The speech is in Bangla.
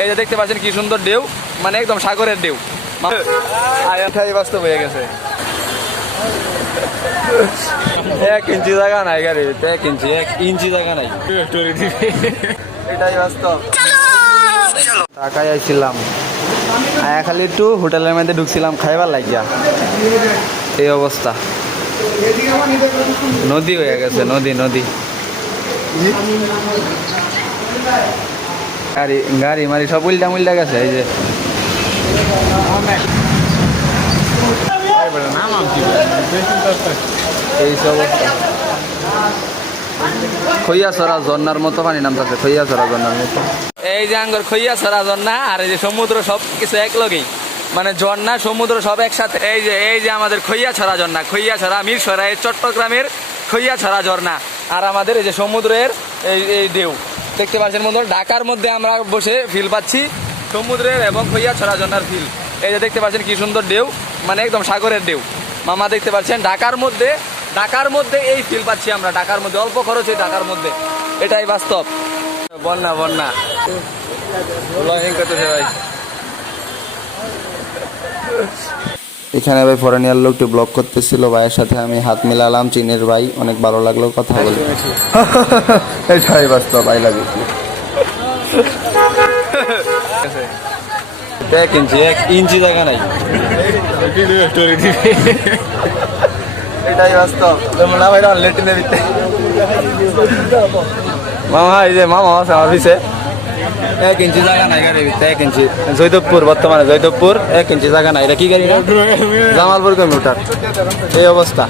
এই যে দেখতে পাচ্ছেন কি সুন্দর ঢেউ, মানে একদম সাগরের ঢেউ। বাস্তব হয়ে গেছে। 1 ইঞ্চি জায়গা নাই গাড়ি, 1 ইঞ্চি জায়গা নাই। এটাই বাস্তব। ঢাকায় আইছিলাম, খালি একটু হোটেলের মধ্যে ঢুকছিলাম খাইবার লাগিয়া, এই অবস্থা। নদী হয়ে গেছে, নদী। গাড়ি মারি সব উল্টা গেছে। এই যে এই অবস্থা। খইয়াছড়া ঝর্ণার মতো পানি নামতেছে, খইয়াছড়া ঝর্ণার মতো। এই যে আঙ্গুর খইয়াছড়া ঝর্ণা আর এই যে সমুদ্র সব কিছু এক লগেই, মানে ঝর্ণা সমুদ্র সব একসাথে। এই যে আমাদের খইয়াছড়া ঝর্ণা, খইয়াছড়া মিরসরাই চট্টগ্রামের খইয়াছড়া ঝর্ণা। আর আমাদের এই যে সমুদ্রের এই ঢেউ দেখতে পাচ্ছেন বন্ধুরা। ঢাকার মধ্যে আমরা বসে ফিল পাচ্ছি সমুদ্রের এবং খইয়াছড়া ঝর্ণার ফিল। এই যে দেখতে পাচ্ছেন কি সুন্দর ঢেউ, মানে একদম সাগরের ঢেউ। মামা দেখতে পাচ্ছেন ঢাকার মধ্যে এই ফিল পাচ্ছি আমরা। ঢাকার মধ্যে অল্প খরচে, ঢাকার মধ্যে, এটাই বাস্তব। বন্যা করতেছে ভাই। এখানে ভাই ফরেনিয়ার লোকটি ব্লগ করতেছিল, ভাইয়ের সাথে আমি হাত মিলালাম, চীনের ভাই, অনেক ভালো লাগলো কথা বলে। এটাই বাস্তব। I love you. 1 ইঞ্চি জায়গা নাই। এটাই বাস্তব। না ভাই লেটিনের ভিতরে মামা, এই যে মামা আছে আমার পিছে। 1 ইঞ্চি জায়গা নাই গাড়ির ভিতরে, 1 ইঞ্চি। জয়দেবপুর, বর্তমানে জয়দেবপুর, 1 ইঞ্চি জায়গা নাই। এটা কি গাড়ি? জামালপুর কম্পিউটার। এই অবস্থা।